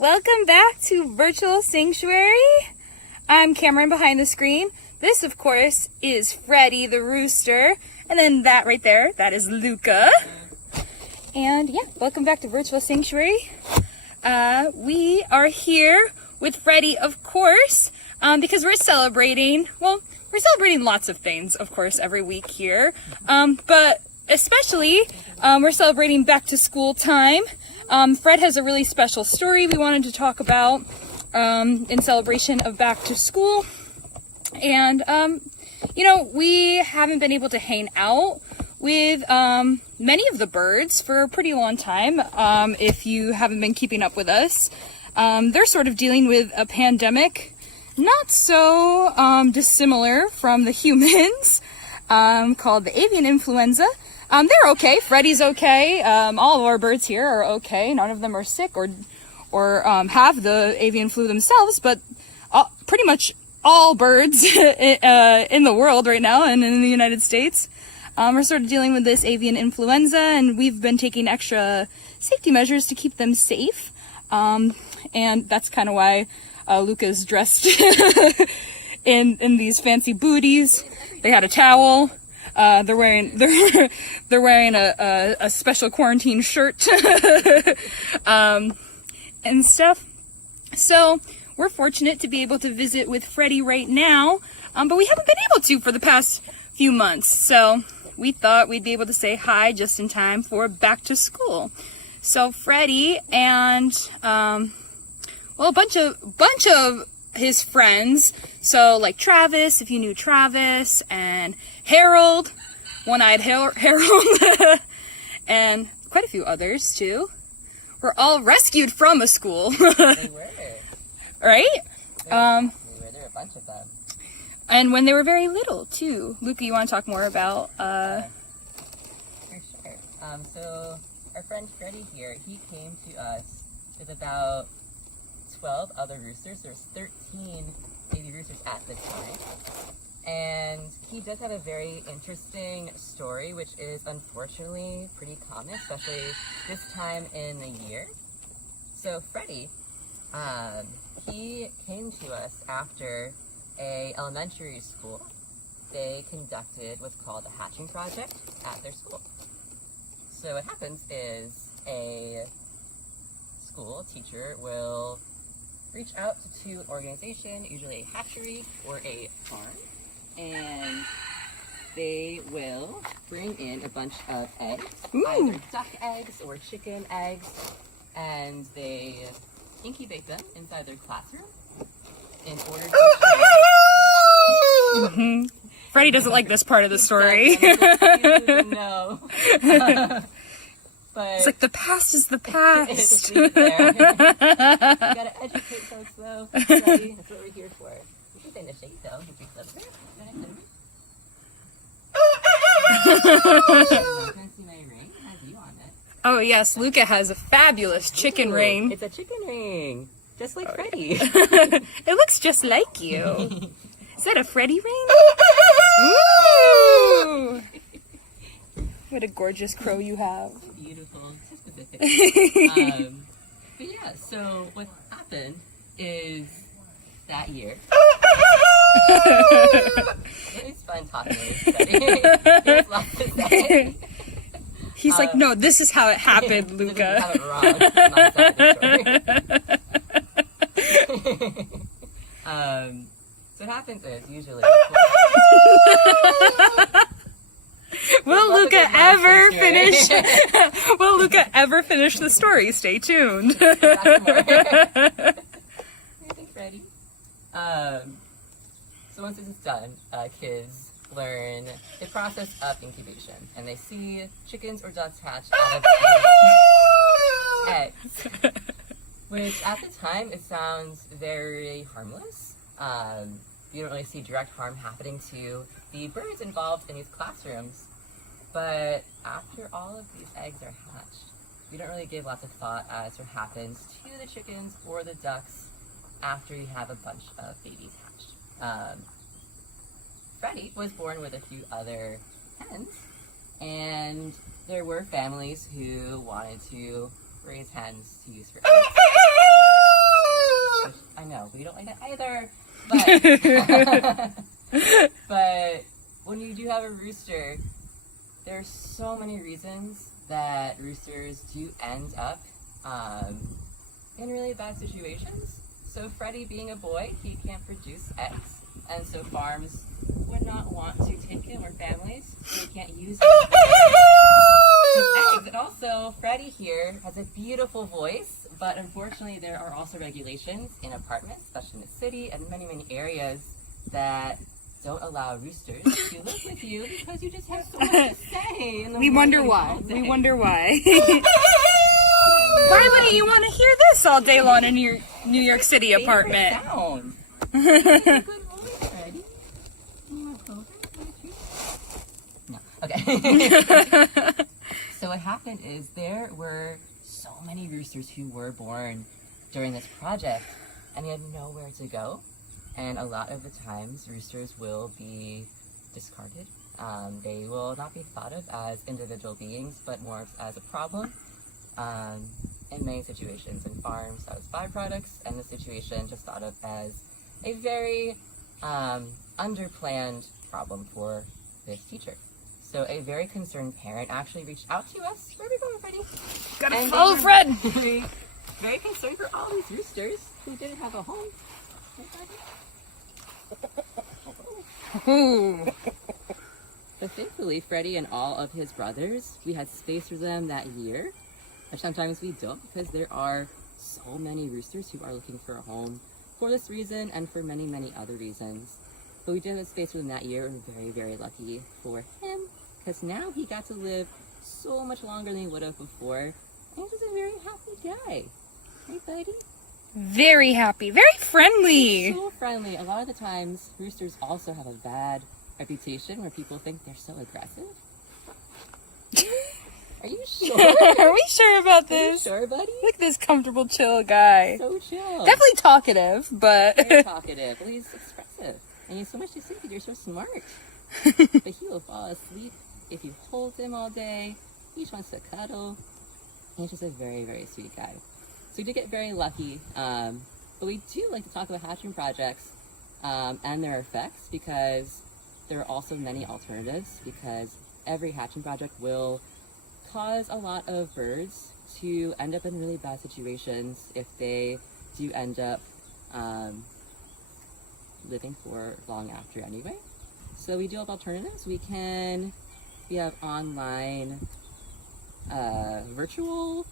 Welcome back to Virtual Sanctuary. I'm Cameron behind the screen. This, of course, is Freddie the rooster. And then that right there, that is Luca. And yeah, welcome back to Virtual Sanctuary. We are here with Freddie, of course, because we're celebrating, well, we're celebrating lots of things, of course, every week here. But especially, we're celebrating back to school time. Fred has a really special story we wanted to talk about in celebration of back to school. And, you know, we haven't been able to hang out with many of the birds for a pretty long time. If you haven't been keeping up with us, they're sort of dealing with a pandemic, not so dissimilar from the humans, called the avian influenza. They're okay. Freddie's okay. All of our birds here are okay. None of them are sick or have the avian flu themselves, but pretty much all birds in the world right now and in the United States are sort of dealing with this avian influenza, and we've been taking extra safety measures to keep them safe. And that's kind of why Luca's dressed in these fancy booties. They had a towel. They're wearing a special quarantine shirt and stuff. So we're fortunate to be able to visit with Freddie right now, but we haven't been able to for the past few months. So we thought we'd be able to say hi just in time for back to school. So Freddie and well, a bunch of his friends. So like Travis, if you knew Travis, and Harold, one-eyed Harold, and quite a few others too, were all rescued from a school. They were. Right? There were a bunch of them. And when they were very little too. Luca, you want to talk more about For sure. So our friend Freddie here, he came to us with about 12 other roosters. There's 13 baby roosters at the time. And he does have a very interesting story, which is unfortunately pretty common, especially this time in the year. So Freddie, he came to us after a elementary school. They conducted what's called a hatching project at their school. So what happens is a school teacher will reach out to an organization, usually a hatchery or a farm, and they will bring in a bunch of eggs, either duck eggs or chicken eggs, and they incubate them inside their classroom in order to Freddie doesn't like this part of the story. No. But it's like the past is the past. Just leave it there. You gotta educate folks though. Freddie, that's what we're here for. You should stay in the shade though. Would you flip it? Can I see my ring? It has you on it. Oh yes, Luca has a fabulous chicken ring. It's a chicken ring. Just like Freddie. It looks just like you. Is that a Freddie ring? Ooh! What a gorgeous crow you have. Beautiful. So specific. But yeah, so what happened is that year. It was fun talking with Freddie. There's lots to say. He's like, no, this is how it happened, Luca. This is how it wrong. It's not that story. So what happens is usually. Will Luca ever finish? Will Luca ever finish the story? Stay tuned. Freddie. So once this is done, kids learn the process of incubation, and they see chickens or ducks hatch out of eggs, which at the time it sounds very harmless. You don't really see direct harm happening to the birds involved in these classrooms. But after all of these eggs are hatched, we don't really give lots of thought as to what happens to the chickens or the ducks after you have a bunch of babies hatched. Freddie was born with a few other hens, and there were families who wanted to raise hens to use for eggs. I know, we don't like that either. But when you do have a rooster, there's so many reasons that roosters do end up in really bad situations. So Freddie being a boy, he can't produce eggs, and so farms would not want to take him, or families, so they can't use him as eggs. And also, Freddie here has a beautiful voice, but unfortunately there are also regulations in apartments, especially in the city, and many, many areas that don't allow roosters to live with you because you just have so much to say. We wonder why. We wonder why. Why wouldn't you want to hear this all day long in your New York City apartment? Sound. Good voice, Freddie. No. Okay. So what happened is there were so many roosters who were born during this project, and they had nowhere to go. And a lot of the times, roosters will be discarded. They will not be thought of as individual beings, but more as a problem. In many situations, in farms, that was byproducts, and the situation just thought of as a very underplanned problem for this teacher. So a very concerned parent actually reached out to us. Where are we going, Freddie? Gotta follow Fred! Very concerned for all these roosters who didn't have a home. But thankfully, Freddie and all of his brothers, we had space for them that year. Or sometimes we don't, because there are so many roosters who are looking for a home for this reason and for many, many other reasons. But we did have space for them that year, and we're very, very lucky for him, because now he got to live so much longer than he would have before. And he's just a very happy guy. Right, buddy? Very happy, very friendly. So friendly. A lot of the times, roosters also have a bad reputation where people think they're so aggressive. Are you sure? Are we sure about Are you this? sure, buddy? Look at this comfortable, chill guy. So chill. Definitely talkative, but... Very talkative. Well, he's expressive. And he has so much to say because you're so smart. But he will fall asleep if you hold him all day. He just wants to cuddle. And he's just a very, very sweet guy. So we did get very lucky. But we do like to talk about hatching projects and their effects, because there are also many alternatives, because every hatching project will cause a lot of birds to end up in really bad situations if they do end up living for long after anyway. So we do have alternatives. We have online virtual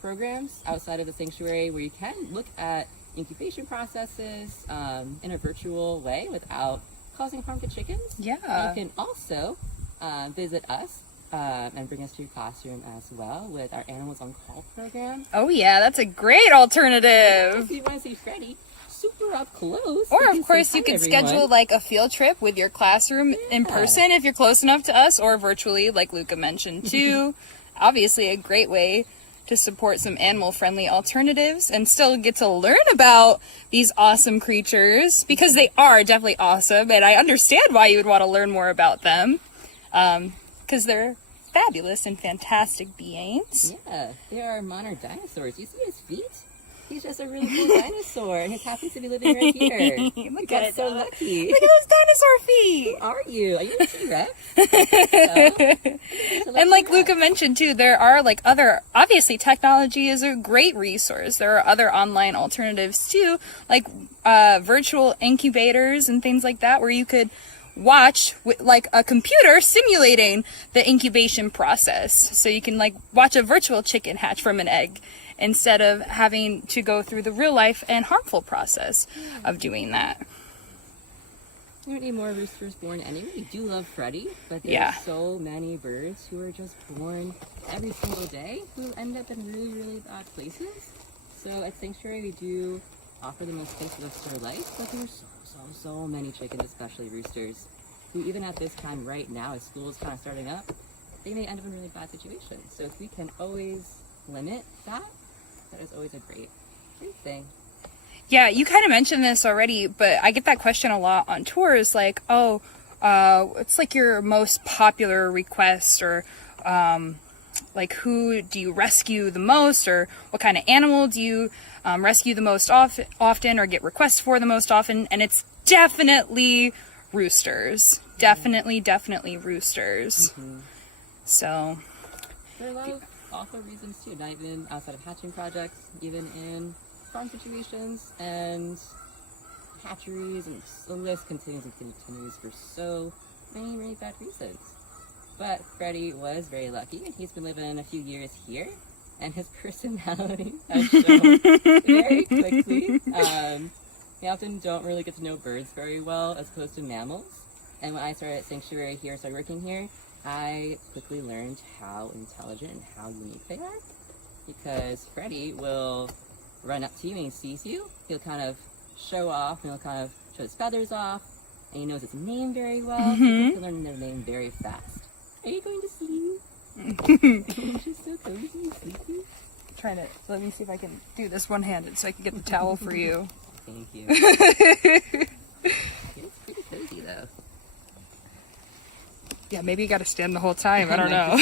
programs outside of the sanctuary where you can look at incubation processes in a virtual way without causing harm to chickens. Yeah. And you can also visit us and bring us to your classroom as well with our Animals on Call program. Oh yeah, that's a great alternative. If you want to see Freddie super up close. Or of course you could schedule like a field trip with your classroom in person if you're close enough to us, or virtually like Luca mentioned too. Obviously a great way to support some animal-friendly alternatives and still get to learn about these awesome creatures, because they are definitely awesome, and I understand why you would want to learn more about them, because they're fabulous and fantastic beings. Yeah, they are modern dinosaurs. You see his feet? He's just a really cool dinosaur, and he happens to be living right here. Look at it. So lucky. Look at those dinosaur feet. Who are you? Are you a T-Rex? And like Luca mentioned too, there are like other, obviously technology is a great resource. There are other online alternatives too, like virtual incubators and things like that, where you could watch with like a computer simulating the incubation process. So you can like watch a virtual chicken hatch from an egg, instead of having to go through the real life and harmful process of doing that. We don't need more roosters born anyway. We do love Freddie, but there Yeah. are so many birds who are just born every single day who end up in really, really bad places. So at Sanctuary, we do offer them a space of their life, but there's so many chickens, especially roosters, who even at this time right now, as school is kind of starting up, they may end up in really bad situations. So if we can always limit that, that is always a great thing. Yeah, you kind of mentioned this already, but I get that question a lot on tours, like, it's like your most popular request, or like who do you rescue the most, or what kind of animal do you rescue the most often or get requests for the most often, and it's definitely roosters. Definitely roosters. So there are a lot of awful reasons too, not even outside of hatching projects, even in farm situations and hatcheries, and the list continues for so many bad reasons. But Freddie was very lucky, and he's been living a few years here, and his personality has shown very quickly. We often don't really get to know birds very well as opposed to mammals. And when I started Sanctuary here, started working here, I quickly learned how intelligent and how unique they are. Because Freddie will run up to you and he sees you. He'll kind of show off, and he'll kind of show his feathers off, and he knows its name very well. He can learn their name very fast. Are you going to sleep? She's so cozy and sleepy. Let me see if I can do this one-handed so I can get the towel for you. Thank you. It's pretty cozy though. Yeah, maybe you gotta stand the whole time. I don't know.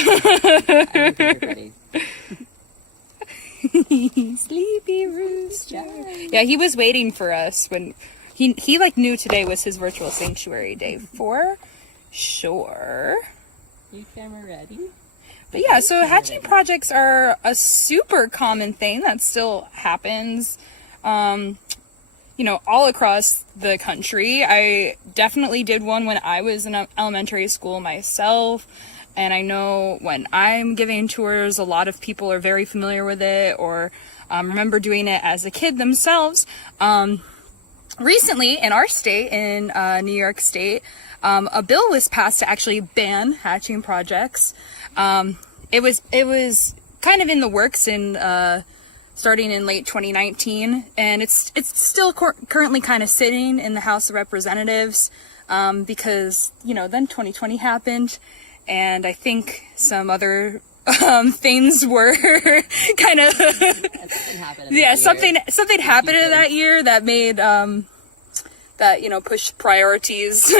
Sleepy rooster. Yeah, he was waiting for us when he like knew today was his virtual sanctuary day for sure. You camera ready? But yeah, so hatching projects are a super common thing that still happens, all across the country. I definitely did one when I was in elementary school myself. And I know when I'm giving tours, a lot of people are very familiar with it, or remember doing it as a kid themselves. Recently, in our state, in New York State, a bill was passed to actually ban hatching projects. It was kind of in the works in starting in late 2019, and it's still currently kind of sitting in the House of Representatives because then 2020 happened. And I think some other things were kind of something happened in that year that made that pushed priorities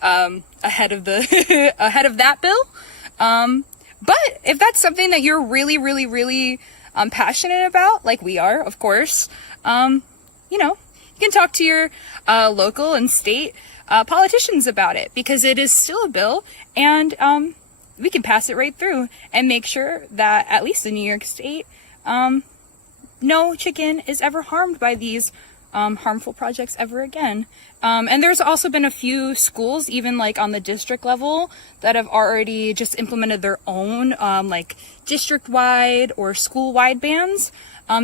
ahead of that bill. But if that's something that you're really passionate about, like we are, of course, you can talk to your local and state politicians about it, because it is still a bill, and we can pass it right through and make sure that at least in New York State, no chicken is ever harmed by these harmful projects ever again. And there's also been a few schools, even like on the district level, that have already just implemented their own like district-wide or school-wide bans.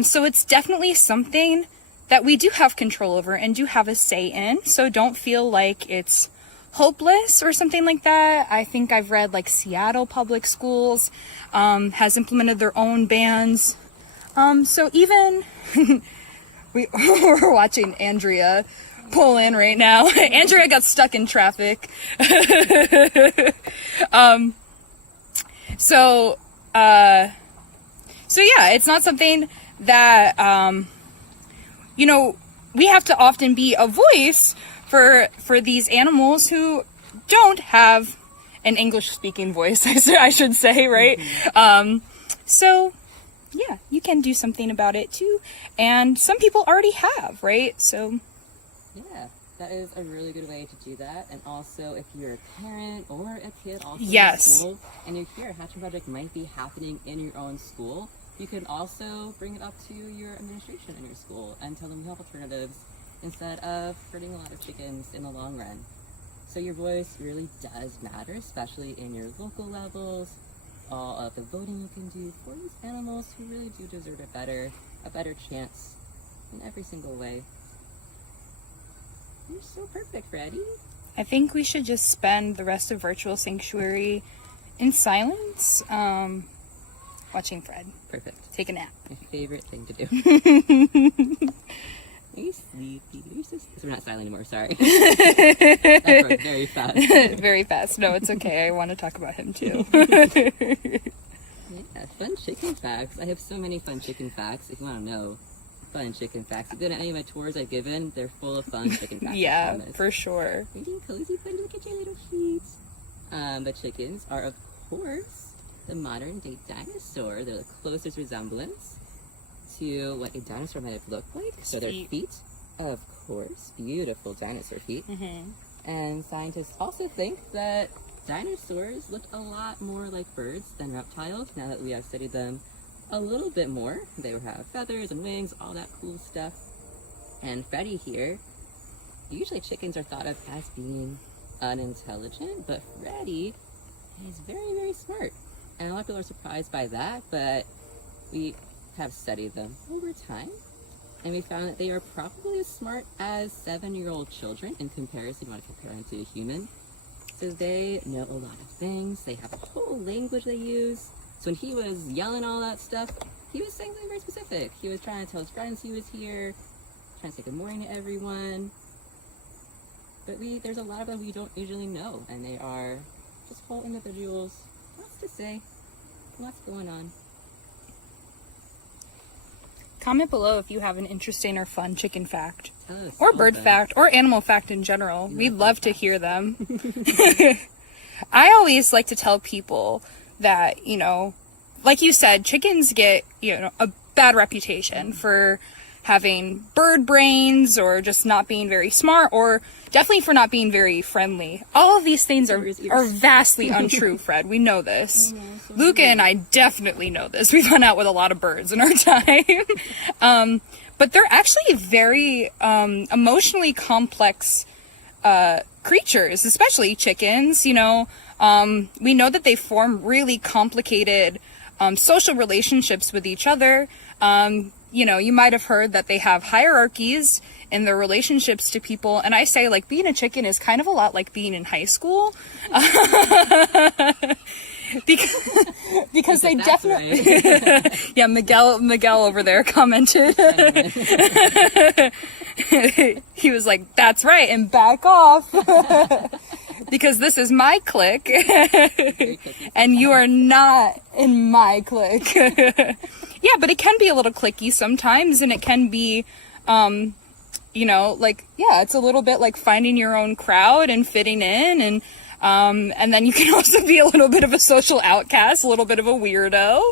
So it's definitely something that we do have control over and do have a say in. So don't feel like it's hopeless or something like that. I think I've read like Seattle Public Schools has implemented their own bans. So even we're watching Andrea pull in right now. Andrea got stuck in traffic. So yeah, it's not something that we have to often be a voice for these animals who don't have an English-speaking voice, I should say, right? So, yeah, you can do something about it too, and some people already have, right? So, yeah, that is a really good way to do that. And also, if you're a parent or a kid also yes. in school, and you hear a hatching project might be happening in your own school, you can also bring it up to your administration in your school and tell them you have alternatives instead of hurting a lot of chickens in the long run. So your voice really does matter, especially in your local levels. All of the voting you can do for these animals who really do deserve a better chance in every single way. You're so perfect, Freddie. I think we should just spend the rest of Virtual Sanctuary in silence, watching Fred. Perfect. Take a nap. My favorite thing to do. Are you sleepy? We're not silent anymore, sorry. That broke very fast. Very fast. No, it's okay. I want to talk about him too. Yeah, fun chicken facts. I have so many fun chicken facts. If you want to know fun chicken facts, if you go to any of my tours I've given, they're full of fun chicken facts. Yeah, for sure. Are you getting cozy, buddy? Look at your little feet. But chickens are, of course, the modern day dinosaur. They're the closest resemblance to what a dinosaur might have looked like. So their feet, of course, beautiful dinosaur feet. And scientists also think that dinosaurs look a lot more like birds than reptiles now that we have studied them a little bit more. They would have feathers and wings, all that cool stuff. And Freddie here, usually chickens are thought of as being unintelligent, but Freddie is very, very smart. And a lot of people are surprised by that, but we have studied them over time, and we found that they are probably as smart as 7-year-old children in comparison. You want to compare them to a human. So they know a lot of things. They have a whole language they use. So when he was yelling all that stuff, he was saying something very specific. He was trying to tell his friends he was here, trying to say good morning to everyone. But there's a lot of them we don't usually know, and they are just whole individuals. Lots to say, lots going on. Comment below if you have an interesting or fun chicken fact, or bird fact, or animal fact in general. We'd love to hear them. I always like to tell people that, you know, like you said, chickens get, you know, a bad reputation for having bird brains or just not being very smart, or definitely for not being very friendly. All of these things are vastly untrue, Fred. We know this. Luca and I definitely know this. We've hung out with a lot of birds in our time. But they're actually very emotionally complex creatures, especially chickens. You know, we know that they form really complicated social relationships with each other. You know, you might have heard that they have hierarchies in their relationships to people. And I say, like, being a chicken is kind of a lot like being in high school. because they definitely... Right. Yeah, Miguel over there commented. He was like, that's right, and back off. Because this is my clique. And you are not in my clique. Yeah, but it can be a little cliquey sometimes, and it can be, you know, like, yeah, it's a little bit like finding your own crowd and fitting in, and then you can also be a little bit of a social outcast, a little bit of a weirdo.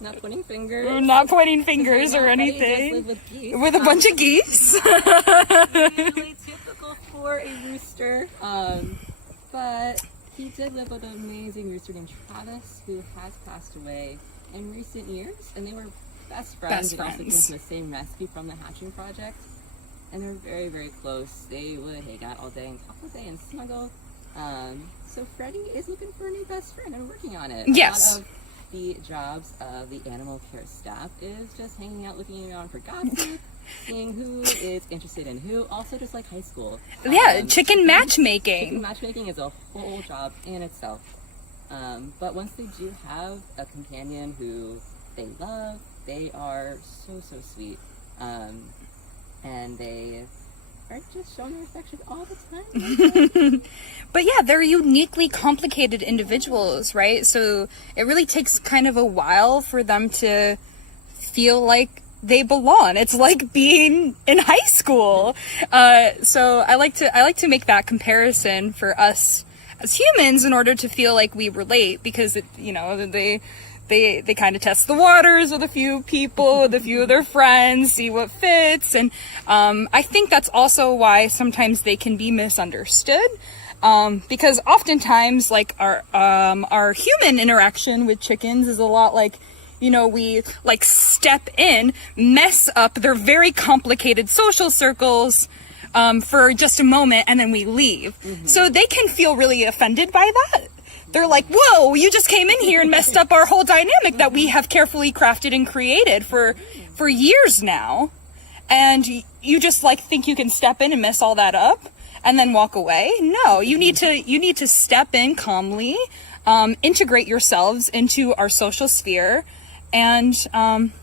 Not pointing fingers. We're not pointing fingers or anything. With a bunch of geese. Really typical for a rooster. But he did live with an amazing rooster named Travis, who has passed away in recent years, and they were best friends. They also came from the same recipe from the hatching project, and they're very, very close. They would hang out all day and talk all day and snuggle. So Freddie is looking for a new best friend and working on it. Yes. A lot of the jobs of the animal care staff is just hanging out, looking around for gossip, seeing who is interested in who. Also, just like high school. Yeah, chicken matchmaking. Chicken matchmaking is a whole job in itself. But once they do have a companion who they love, they are so, so sweet. And they are just showing their affection all the time. But yeah, they're uniquely complicated individuals, right? So it really takes kind of a while for them to feel like they belong. It's like being in high school. So I like to make that comparison for us as humans in order to feel like we relate, because it, you know, they kind of test the waters with a few people, with a few of their friends, see what fits. And I think that's also why sometimes they can be misunderstood. Because oftentimes, like, our human interaction with chickens is a lot like, you know, we like step in, mess up their very complicated social circles for just a moment, and then we leave. Mm-hmm. So they can feel really offended by that. They're like, whoa, you just came in here and messed up our whole dynamic that we have carefully crafted and created for years now. And you just like think you can step in and mess all that up and then walk away? No, you need to step in calmly, integrate yourselves into our social sphere, and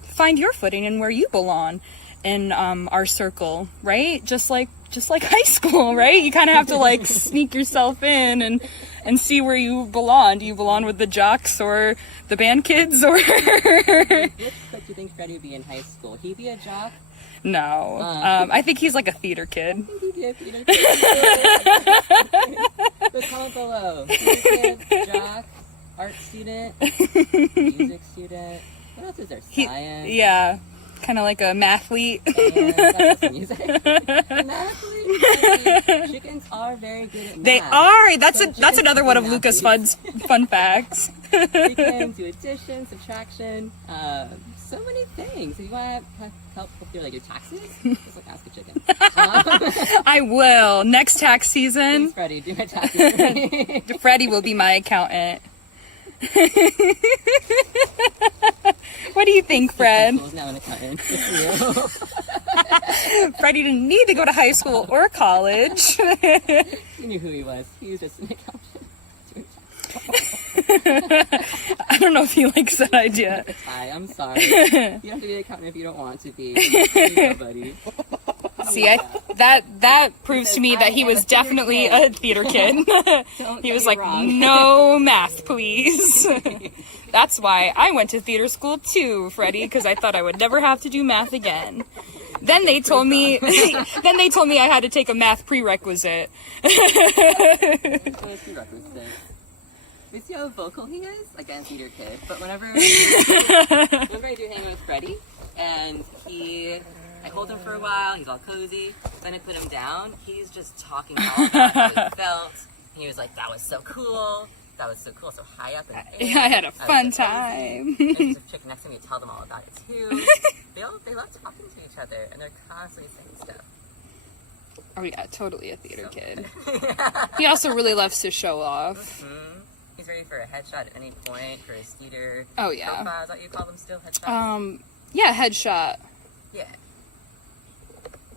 find your footing and where you belong in our circle, right? Just like high school, right? You kind of have to like sneak yourself in and see where you belong. Do you belong with the jocks or the band kids, or? Which clique do you think Freddie would be in high school? He'd be a jock? No, I think he's like a theater kid. I think he'd be a theater kid. So comment below. Theater kid, jock, art student, music student. What else is there? Science. Yeah. Kind of like a mathlete. And that's music. Mathlete. Chickens are very good at math. They are. That's So that's another one of chickens Luca's fun facts. They can do addition, subtraction, so many things. If you want to help with your, like, your taxes, just like ask a chicken. I will. Next tax season, Please, Freddie, do my taxes for me. Freddie will be my accountant. What do you think, Fred? Is now an accountant. Good for you. Freddie didn't need to go to high school or college. You knew who he was. He was just an accountant. I don't know if he likes that idea. Hi, I'm sorry. You don't have to be an accountant if you don't want to be. There you go, buddy. See, that proves to me that he was definitely a theater kid. He was like, no math, please. That's why I went to theater school too, Freddie, because I thought I would never have to do math again. Then they told me I had to take a math prerequisite. You see how vocal he is? Again, theater kid. But whenever I do hang out with Freddie, and I hold him for a while, he's all cozy, then I put him down, he's just talking all about how he felt. And he was like, that was so cool, so high up in the air. I had a fun time. There's a chick next to me to tell them all about it too. They love talking to each other, and they're constantly saying stuff. Oh yeah, totally a theater kid. He also really loves to show off. Mm-hmm. He's ready for a headshot at any point, for his theater. Oh yeah. Profile, is that what you call them still? Headshot? Yeah, headshot. Yeah.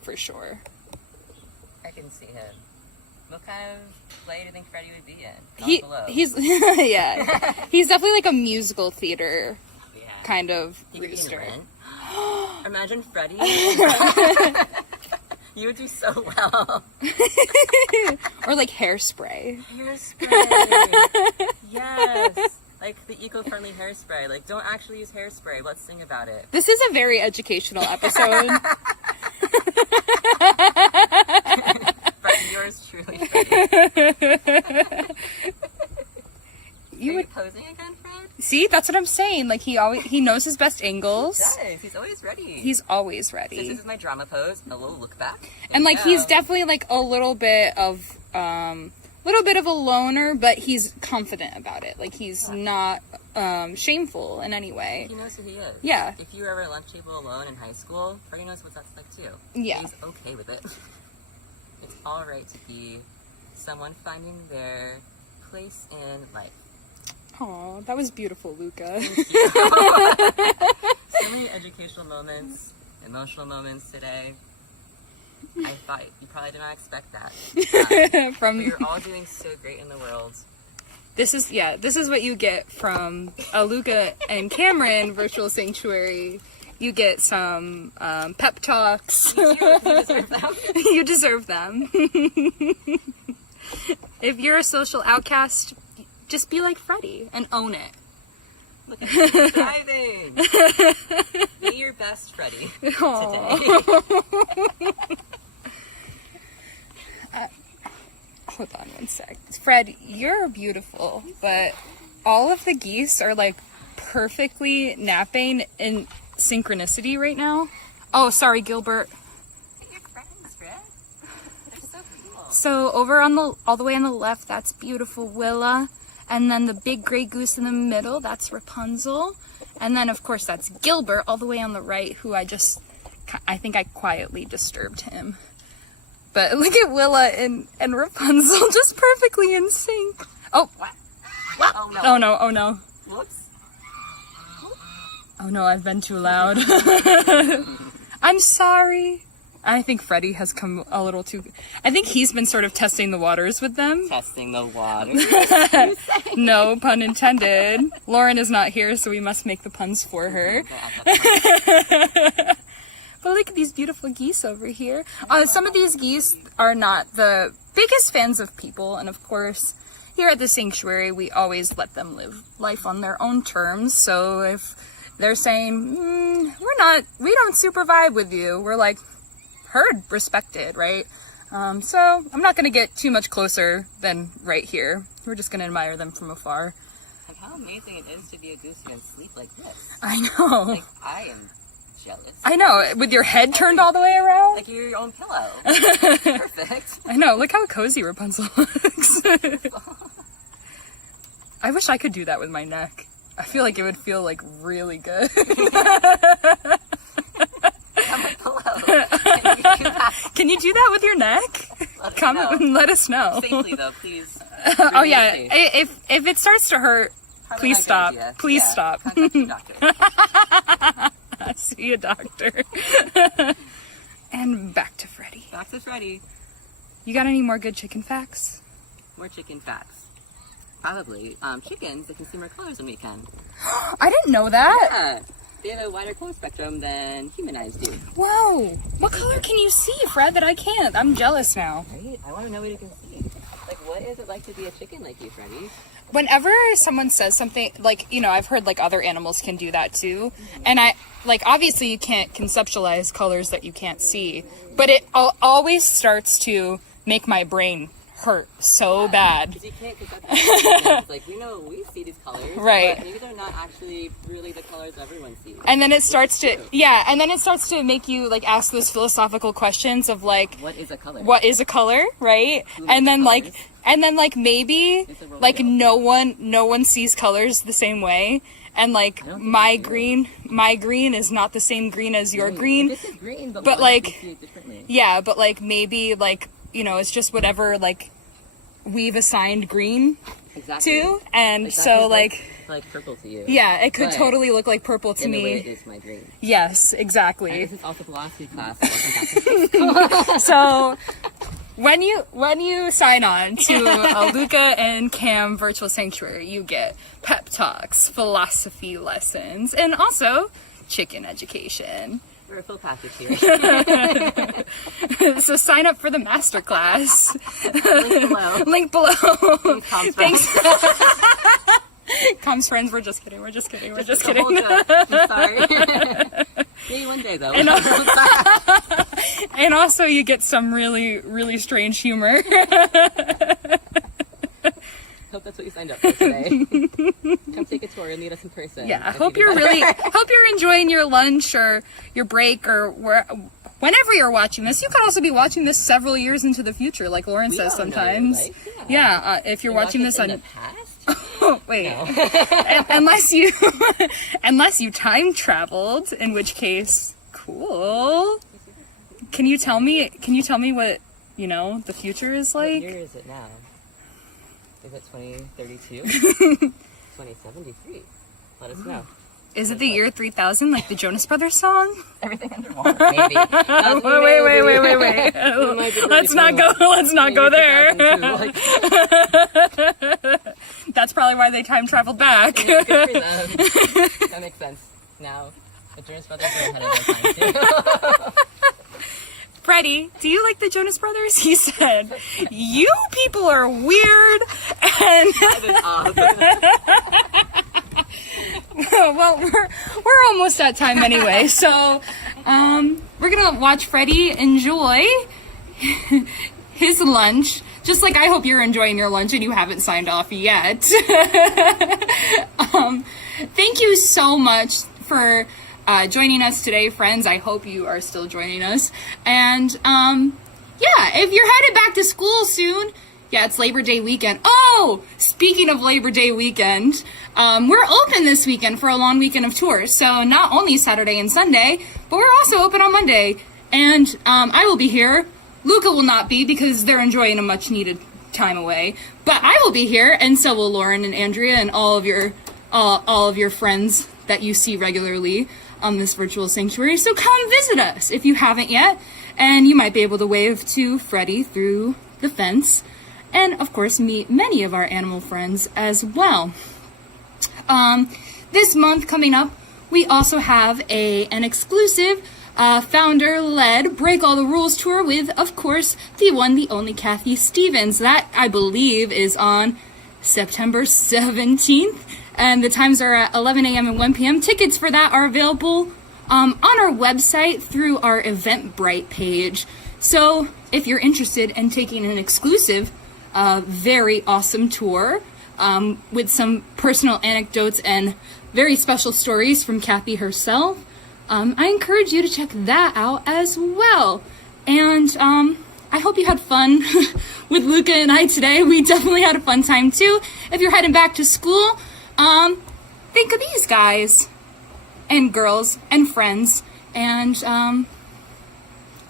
For sure. I can see him. What kind of play do you think Freddie would be in? He's yeah. He's definitely like a musical theater kind of he could be in rooster. Rent. Imagine Freddie. You would do so well. Or like hairspray. Hairspray. Yes. Like the eco-friendly hairspray. Like, don't actually use hairspray. Let's sing about it. This is a very educational episode. Freddie, yours truly, Freddie. Are you posing again, Fred? See, that's what I'm saying. Like he knows his best angles. He does. He's always ready. He's always ready. This is my drama pose. A little look back. And like he's definitely like a little bit of a loner, but he's confident about it. Like he's not shameful in any way. He knows who he is. Yeah. If you were ever at lunch table alone in high school, Freddie knows what that's like too. Yeah. He's okay with it. It's all right to be someone finding their place in life. Aw, that was beautiful, Luca. So many educational moments, emotional moments today. I thought you probably did not expect that. But you're all doing so great in the world. This is what you get from a Luca and Cameron virtual sanctuary. You get some pep talks. You deserve them. You deserve them. If you're a social outcast, just be like Freddie and own it. Look at you thriving. Be your best, Freddie, today. Hold on one sec. Fred, you're beautiful, but all of the geese are like perfectly napping in synchronicity right now. Oh, sorry, Gilbert. Your friends, Fred. They're so cool. So over on all the way on the left, that's beautiful Willa. And then the big gray goose in the middle, that's Rapunzel. And then, of course, that's Gilbert all the way on the right, who I think I quietly disturbed him. But look at Willa and Rapunzel just perfectly in sync. Oh. What? Oh, no. Oh, no. Oh, no. Whoops. Oh, no, I've been too loud. I'm sorry. I think Freddie has come a little too... I think he's been sort of testing the waters with them. Testing the waters. No pun intended. Lauren is not here, so we must make the puns for her. But look at these beautiful geese over here. Some of these geese are not the biggest fans of people, and of course, here at the sanctuary, we always let them live life on their own terms. So if they're saying, we don't super vibe with you, we're like, heard, respected, right? So I'm not going to get too much closer than right here. We're just going to admire them from afar. how amazing it is to be a goose and sleep like this. I know. Like, I am jealous. I know, with your head turned all the way around. Like you're your own pillow. Perfect. I know, look how cozy Rapunzel looks. I wish I could do that with my neck. I feel like it would feel like really good. I'm a pillow. Can you do that? Can you do that with your neck? Comment and let us know. Safely though, please. Oh yeah, if it starts to hurt, Probably please not stop. good idea. Please Yeah, stop. Contact your doctor. See a doctor. And back to Freddie. Back to Freddie. You got any more good chicken facts? More chicken facts. Probably. Chickens, they can see more colors than we can. I didn't know that. Yeah. They have a wider color spectrum than human eyes do. Whoa. What color can you see, Fred, that I can't? I'm jealous now. Right? I want to know what you can see. Like, what is it like to be a chicken like you, Freddie? Whenever someone says something, like, you know, I've heard, like, other animals can do that, too. And obviously you can't conceptualize colors that you can't see. But it always starts to make my brain hurt so bad. Because you can't conceptualize. Like, we see these colors. Right. But maybe they're not actually really the colors everyone sees. And then it starts to make you, like, ask those philosophical questions of, like, What is a color? What is a color, right? Who And then makes colors? like maybe It's a real like deal. no one sees colors the same way. And like I don't think my they do. green is not the same green as your Right. green. This is green, but But, we like, see it differently. Yeah, but like maybe like, you know, it's just whatever like we've assigned green Exactly. to. And Like, that so could like look like purple to you. yeah, it could But totally look like purple to in the way it me. is my green. Yes, And exactly. this is also philosophy class. Welcome back to So when you sign on to a Luca and Cam virtual sanctuary, you get pep talks, philosophy lessons, and also chicken education. We're a full package here. So sign up for the masterclass. Link below. Link below. Com's Thanks. friends. Com's friends, we're just kidding. Just a kidding. whole joke. I'm sorry. Maybe one day though. And also you get some really, really strange humor. Hope that's what you signed up for today. Come take a tour and meet us in person. Yeah, I If hope you do you're better. enjoying your lunch or your break or whenever you're watching this. You could also be watching this several years into the future, like Lauren We says all know your sometimes. life, Yeah, if you're You watching watch this it in on the past? oh, wait, No. unless you time traveled, in which case, cool. Can you tell me what the future is What like? year is it now? Is it 2032? 2073? Let us know. Is it the year 3000, like the Jonas Brothers song? Everything underwater. Maybe. Wait. It might be really Let's not go. cool. Let's not go there. 2002, like, That's probably why they time traveled back. yeah, good for them. That makes sense. Now, the Jonas Brothers are ahead of their time too. Freddie, do you like the Jonas Brothers? He said, "You people are weird." And That is awesome. well, we're almost at time anyway, so we're gonna watch Freddie enjoy his lunch. Just like I hope you're enjoying your lunch and you haven't signed off yet. Thank you so much for joining us today, friends. I hope you are still joining us. And if you're headed back to school soon, it's Labor Day weekend. Oh, speaking of Labor Day weekend, we're open this weekend for a long weekend of tours. So not only Saturday and Sunday, but we're also open on Monday. And I will be here. Luca will not be because they're enjoying a much needed time away. But I will be here, and so will Lauren and Andrea and all of your friends that you see regularly on this virtual sanctuary. So come visit us if you haven't yet, and you might be able to wave to Freddie through the fence, and of course meet many of our animal friends as well. This month coming up, we also have an exclusive founder-led Break All the Rules tour with, of course, the one, the only Kathy Stevens. That, I believe, is on September 17th, and the times are at 11 a.m. and 1 p.m. Tickets for that are available on our website through our Eventbrite page. So if you're interested in taking an exclusive, very awesome tour with some personal anecdotes and very special stories from Kathy herself. I encourage you to check that out as well. And I hope you had fun with Luca and I today. We definitely had a fun time too. If you're heading back to school, think of these guys and girls and friends. And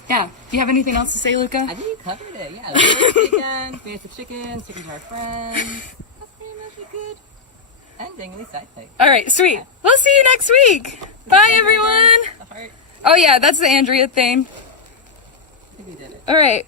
yeah, do you have anything else to say, Luca? I think you covered it. Yeah, chicken, basic chickens to our friends. That's pretty much a good ending, at least I think. All right, sweet. Yeah. We'll see you next week. Bye, everyone. The heart. Oh yeah, that's the Andrea thing. I think we did it. All right.